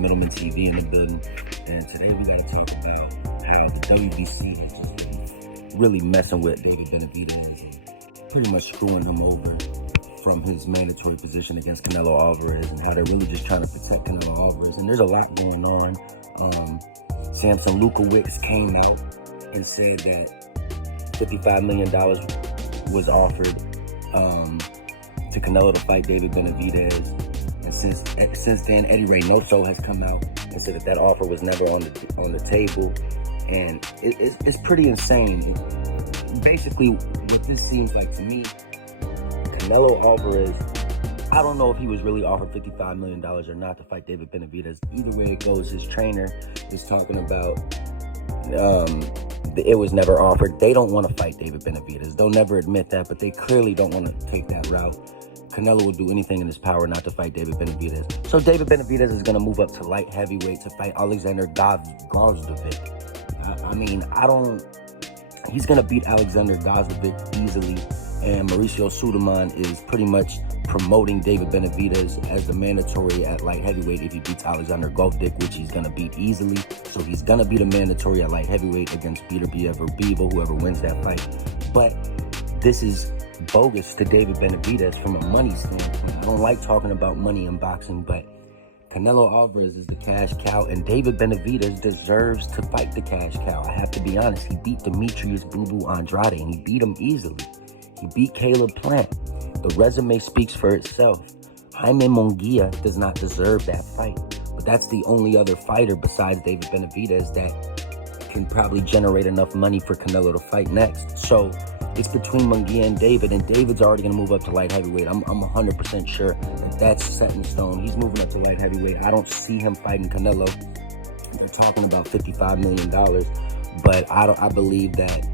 Middleman TV in the building, and today we gotta talk about how the WBC has just been really messing with David Benavidez and pretty much screwing him over from his mandatory position against Canelo Alvarez, and how they're really just trying to protect Canelo Alvarez. And there's a lot going on. Samson Lukowicz came out and said that $55 million was offered to Canelo to fight David Benavidez. And since then, Eddie Reynoso has come out and said that offer was never on the table, and it's pretty insane. Basically, what this seems like to me, Canelo Alvarez, I don't know if he was really offered $55 million or not to fight David Benavidez. Either way it goes, his trainer is talking about it was never offered. They don't want to fight David Benavidez. They'll never admit that, but they clearly don't want to take that route. Canelo will do anything in his power not to fight David Benavidez. So David Benavidez is going to move up to light heavyweight to fight Alexander Gvozdovic. He's going to beat Alexander Gvozdovic easily. And Mauricio Saluiman is pretty much promoting David Benavidez as the mandatory at light heavyweight if he beats Alexander Gvozdovic, which he's going to beat easily. So he's going to be the mandatory at light heavyweight against Benavidez, whoever wins that fight. But this is bogus to David Benavidez from a money standpoint. I don't like talking about money in boxing, but Canelo Alvarez is the cash cow, and David Benavidez deserves to fight the cash cow. I have to be honest. He beat Demetrius Boo Boo Andrade, and he beat him easily. He beat Caleb Plant. The resume speaks for itself. Jaime Munguia does not deserve that fight, but that's the only other fighter besides David Benavidez that can probably generate enough money for Canelo to fight next. So it's between Munguia and David's already going to move up to light heavyweight. I'm 100% sure that that's set in stone. He's moving up to light heavyweight. I don't see him fighting Canelo. They're talking about $55 million, but I believe that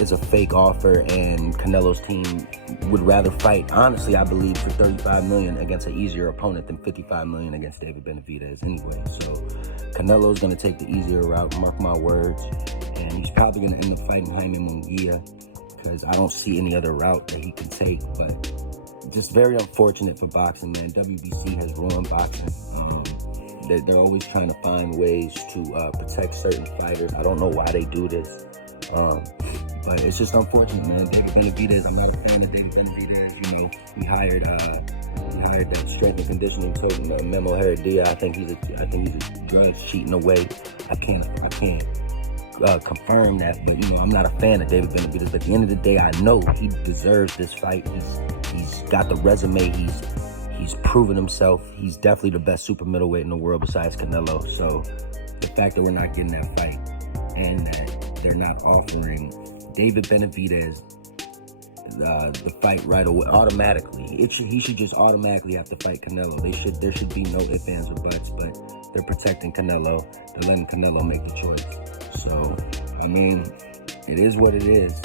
is a fake offer, and Canelo's team would rather fight, honestly, I believe, for $35 million against an easier opponent than $55 million against David Benavidez anyway. So Canelo's going to take the easier route, mark my words, and he's probably going to end up fighting Jaime Munguia, because I don't see any other route that he can take. But just very unfortunate for boxing, man. WBC has ruined boxing. They're always trying to find ways to protect certain fighters. I don't know why they do this. But it's just unfortunate, man. David Benavidez, I'm not a fan of David Benavidez. You know, we hired that strength and conditioning coach, Memo Heredia. I think he's a drug cheating away. I can't confirm that, but you know, I'm not a fan of David Benavidez. But at the end of the day, I know he deserves this fight. He's got the resume. He's proven himself. He's definitely the best super middleweight in the world besides Canelo. So the fact that we're not getting that fight, and that they're not offering David Benavidez the fight right away automatically. He should just automatically have to fight Canelo. There should be no ifs, ands, or buts, but they're protecting Canelo. They're letting Canelo make the choice. So, I mean, it is what it is.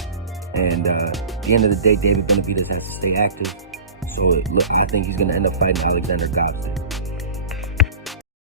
And at the end of the day, David Benavidez has to stay active. So I think he's going to end up fighting Alexander Gvozdovic.